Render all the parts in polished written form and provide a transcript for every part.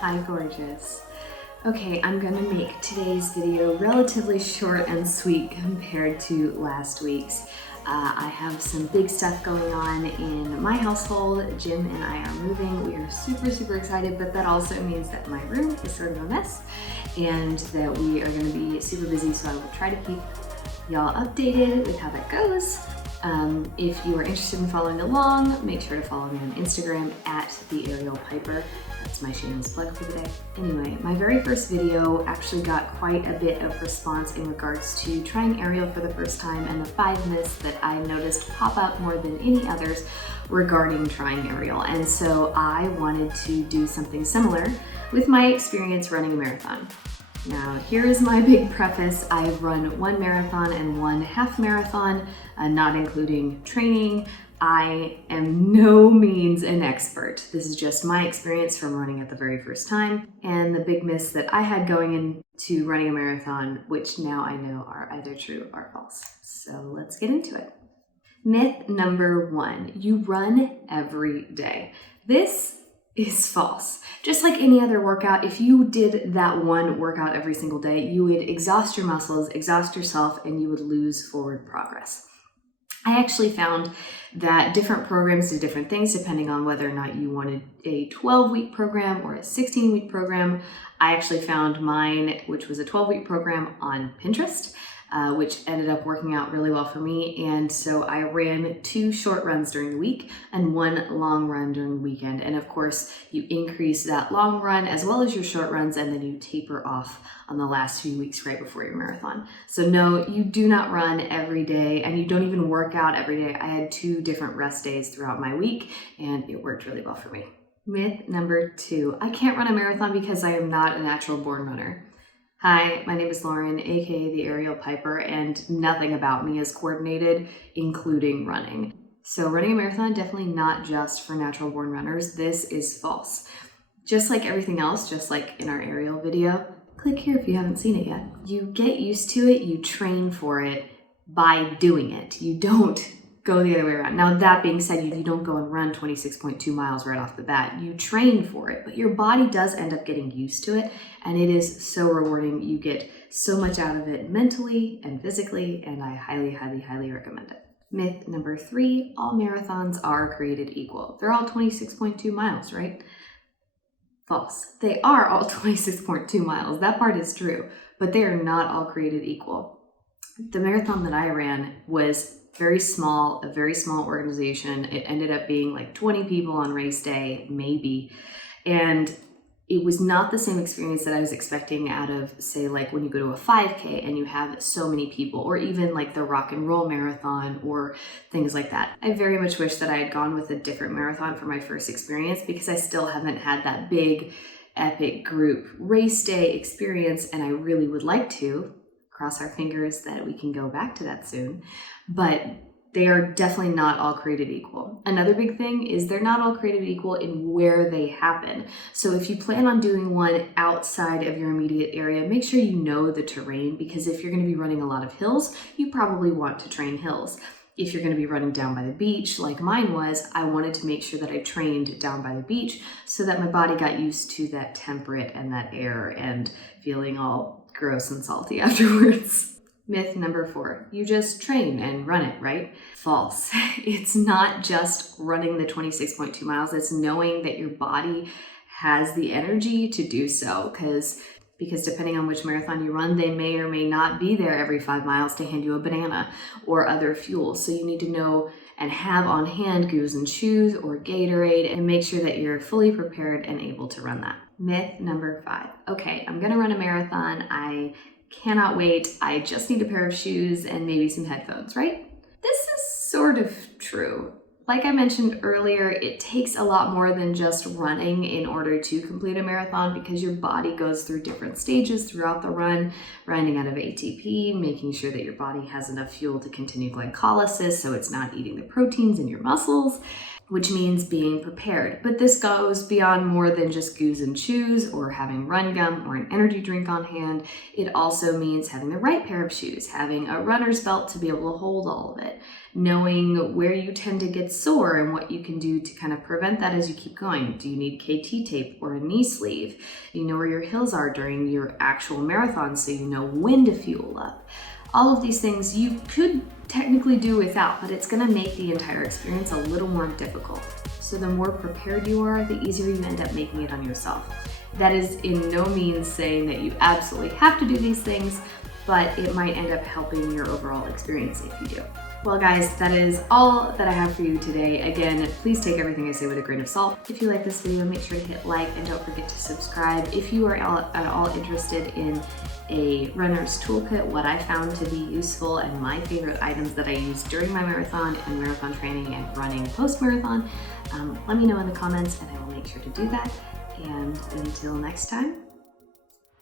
Hi, gorgeous. Okay, I'm gonna make today's video relatively short and sweet compared to last week's. I have some big stuff going on in my household. Jim and I are moving. We are super excited, but that also means that my room is sort of a mess and that we are gonna be super busy, so I will try to keep y'all updated with how that goes. If you are interested in following along, make sure to follow me on Instagram at @thearielpiper. That's my shameless plug for the day. Anyway, my very first video actually got quite a bit of response in regards to trying aerial for the first time and the 5 myths that I noticed pop up more than any others regarding trying aerial. And so I wanted to do something similar with my experience running a marathon. Now, here is my big preface. I've run 1 marathon and 1 half marathon, not including training. I am no means an expert. This is just my experience from running it the very first time and the big myths that I had going into running a marathon, which now I know are either true or false. So let's get into it. Myth number 1, you run every day. This is false. Just like any other workout, if you did that one workout every single day, you would exhaust your muscles, exhaust yourself, and you would lose forward progress. I actually found that different programs do different things depending on whether or not you wanted a 12-week program or a 16-week program. I actually found mine, which was a 12-week program, on Pinterest, which ended up working out really well for me. And so I ran 2 short runs during the week and 1 long run during the weekend. And of course, you increase that long run as well as your short runs, and then you taper off on the last few weeks right before your marathon. So no, you do not run every day, and you don't even work out every day. I had 2 different rest days throughout my week, and it worked really well for me. Myth number 2, I can't run a marathon because I am not a natural born runner. Hi, my name is Lauren, aka the Aerial Piper, and nothing about me is coordinated, including running. So running a marathon, definitely not just for natural born runners. This is false. Just like everything else, just like in our aerial video, click here if you haven't seen it yet. You get used to it, you train for it by doing it. You don't go the other way around. Now, that being said, you don't go and run 26.2 miles right off the bat. You train for it, but your body does end up getting used to it, and it is so rewarding. You get so much out of it mentally and physically, and I highly recommend it. Myth number 3, all marathons are created equal. They're all 26.2 miles, right? False. They are all 26.2 miles. That part is true, but they are not all created equal. The marathon that I ran was very small, a very small organization. It ended up being like 20 people on race day, maybe. And it was not the same experience that I was expecting out of, say, like when you go to a 5K and you have so many people, or even like the rock and roll marathon or things like that. I very much wish that I had gone with a different marathon for my first experience, because I still haven't had that big, epic group race day experience, and I really would like to. Cross our fingers that we can go back to that soon, but they are definitely not all created equal. Another big thing is they're not all created equal in where they happen. So if you plan on doing one outside of your immediate area, make sure you know the terrain, because if you're going to be running a lot of hills, you probably want to train hills. If you're going to be running down by the beach, like mine was, I wanted to make sure that I trained down by the beach so that my body got used to that temperate and that air and feeling all gross and salty afterwards. Myth number 4, you just train and run it, right? False. It's not just running the 26.2 miles, it's knowing that your body has the energy to do so, because depending on which marathon you run, they may or may not be there every 5 miles to hand you a banana or other fuel. So you need to know and have on hand goos and shoes or Gatorade, and make sure that you're fully prepared and able to run that. Myth number 5. Okay, I'm gonna run a marathon. I cannot wait. I just need a pair of shoes and maybe some headphones, right? This is sort of true. Like I mentioned earlier, it takes a lot more than just running in order to complete a marathon, because your body goes through different stages throughout the run, running out of ATP, making sure that your body has enough fuel to continue glycolysis so it's not eating the proteins in your muscles. which means being prepared. But this goes beyond more than just goos and chews or having run gum or an energy drink on hand. It also means having the right pair of shoes, having a runner's belt to be able to hold all of it, knowing where you tend to get sore and what you can do to kind of prevent that as you keep going. Do you need KT tape or a knee sleeve? You know where your heels are during your actual marathon so you know when to fuel up. All of these things you could technically do without, but it's gonna make the entire experience a little more difficult. So the more prepared you are, the easier you end up making it on yourself. That is in no means saying that you absolutely have to do these things, but it might end up helping your overall experience if you do. Well guys, that is all that I have for you today. Again, please take everything I say with a grain of salt. If you like this video, make sure to hit like and don't forget to subscribe. If you are at all interested in a runner's toolkit, what I found to be useful and my favorite items that I use during my marathon and marathon training and running post-marathon, let me know in the comments and I will make sure to do that. And until next time,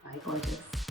bye gorgeous.